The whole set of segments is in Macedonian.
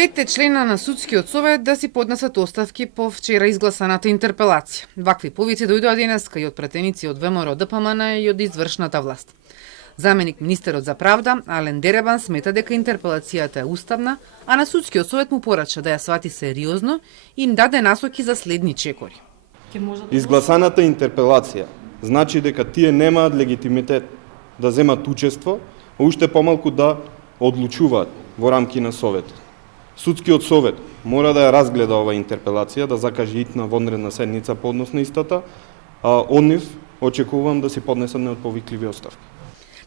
Петте члена на Судскиот совет да си поднесат оставки по вчера изгласаната интерпелација. Вакви повици дојдоа денеска и од пратеници од ВМРО ДПМН и од извршната власт. Заменик министерот за правда Ален Деребан смета дека интерпелацијата е уставна, а на Судскиот совет му порача да ја свати сериозно и им даде насоки за следни чекори. Изгласаната интерпелација значи дека тие немаат легитимитет да земат учество, а уште помалку да одлучуваат во рамки на Советот. Судскиот совет мора да ја разгледа ова интерпелација, да закаже итна вонредна седница по однос на истата, а од нив очекувам да си поднесат неотповикливи оставки.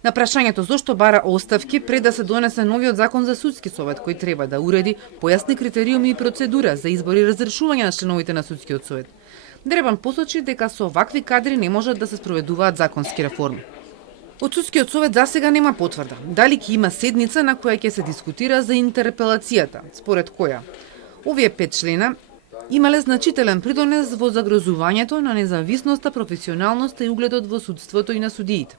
На прашањето зошто бара оставки пред да се донесе новиот закон за Судски совет, кој треба да уреди појасни критериуми и процедура за избор и разрешување на членовите на Судскиот совет, Деребан посочи дека со вакви кадри не можат да се спроведуваат законски реформи. Од Судскиот совет засега нема потврда дали ќе има седница на која ќе се дискутира за интерпелацијата, според која овие 5 члена имале значителен придонес во загрозувањето на независноста, професионалноста и угледот во судството и на судиите.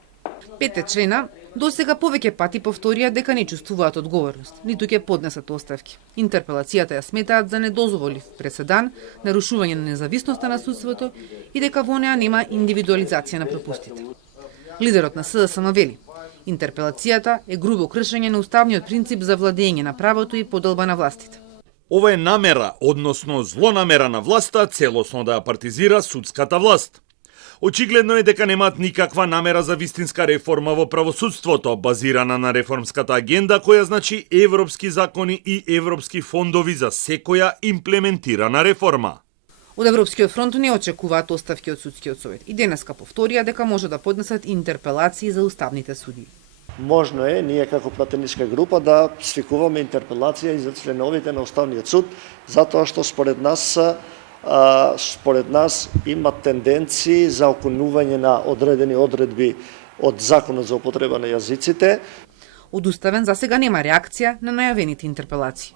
5 члена досега повеќе пати повторија дека не чувствуваат одговорност, ниту ќе поднесат оставки. Интерпелацијата ја сметаат за недозволив преседан, нарушување на независноста на судството и дека во неа нема индивидуализација на пропустите. Лидерот на СДСМ вели: интерпелацијата е грубо кршење на уставниот принцип за владење на правото и поделба на властите. Ова е намера, односно злонамера на власта, целосно да ја партизира судската власт. Очигледно е дека немаат никаква намера за вистинска реформа во правосудството, базирана на реформската агенда која значи европски закони и европски фондови за секоја имплементирана реформа. Од Европскиот фронт не очекуваат оставки од Судскиот совет и денеска повторија дека може да поднесат интерпелации за уставните судии. Можно е ние како пратеничка група да свикуваме интерпелација и за членовите на Уставниот суд, затоа што според нас има тенденции за окунување на одредени одредби од Законот за употреба на јазиците. Од Уставен засега нема реакција на најавените интерпелации.